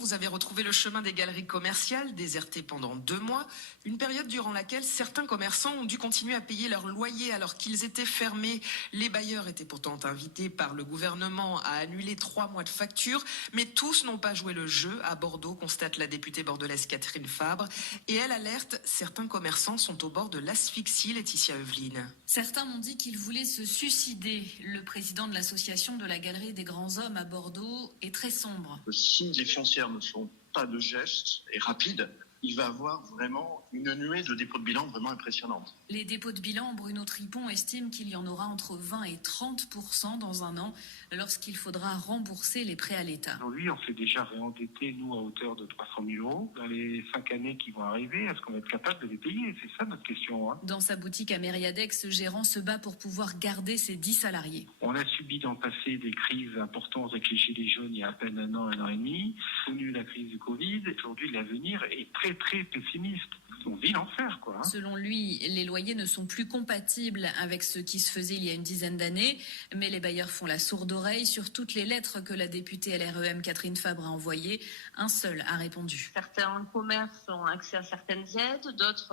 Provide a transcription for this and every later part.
Vous avez retrouvé le chemin des galeries commerciales, désertées pendant 2 mois, une période durant laquelle certains commerçants ont dû continuer à payer leur loyer alors qu'ils étaient fermés. Les bailleurs étaient pourtant invités par le gouvernement à annuler 3 mois de factures, mais tous n'ont pas joué le jeu. À Bordeaux, constate la députée bordelaise Catherine Fabre, et elle alerte, certains commerçants sont au bord de l'asphyxie. Laetitia Eveline. Certains m'ont dit qu'ils voulaient se suicider. Le président de l'association de la Galerie des Grands Hommes à Bordeaux est très sombre. Si les foncières ne font pas de gestes et rapides, il va avoir vraiment une nuée de dépôts de bilan vraiment impressionnante. Les dépôts de bilan, Bruno Tripon estime qu'il y en aura entre 20 et 30% dans un an lorsqu'il faudra rembourser les prêts à l'État. Aujourd'hui, on s'est déjà réendetté, nous, à hauteur de 300 000 euros. Dans les 5 années qui vont arriver, est-ce qu'on va être capable de les payer? C'est ça notre question. Dans sa boutique à Mériadex, ce gérant se bat pour pouvoir garder ses 10 salariés. On a subi dans le passé des crises importantes avec les Gilets jaunes il y a à peine un an et demi. Connu la crise du Covid. Aujourd'hui, l'avenir est très, très pessimiste. On vit l'enfer, quoi. Selon lui, les loyers ne sont plus compatibles avec ce qui se faisait il y a une dizaine d'années, mais les bailleurs font la sourde oreille sur toutes les lettres que la députée LREM Catherine Fabre a envoyées. Un seul a répondu. Certains commerces ont accès à certaines aides, d'autres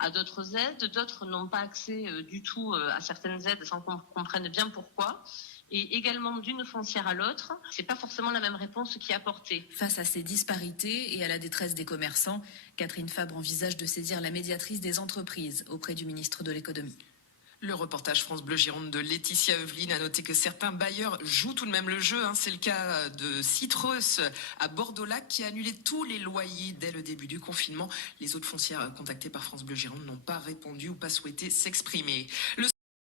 à d'autres aides, d'autres n'ont pas accès du tout à certaines aides sans qu'on comprenne bien pourquoi. Et également d'une foncière à l'autre, c'est pas forcément la même réponse qui est apportée. Face à ces disparités et à la détresse des commerçants, Catherine Fabre envisage de saisir la médiatrice des entreprises auprès du ministre de l'économie. Le reportage France Bleu Gironde de Laetitia Eveline a noté que certains bailleurs jouent tout de même le jeu. C'est le cas de Citreus à Bordeaux-Lac qui a annulé tous les loyers dès le début du confinement. Les autres foncières contactées par France Bleu Gironde n'ont pas répondu ou pas souhaité s'exprimer.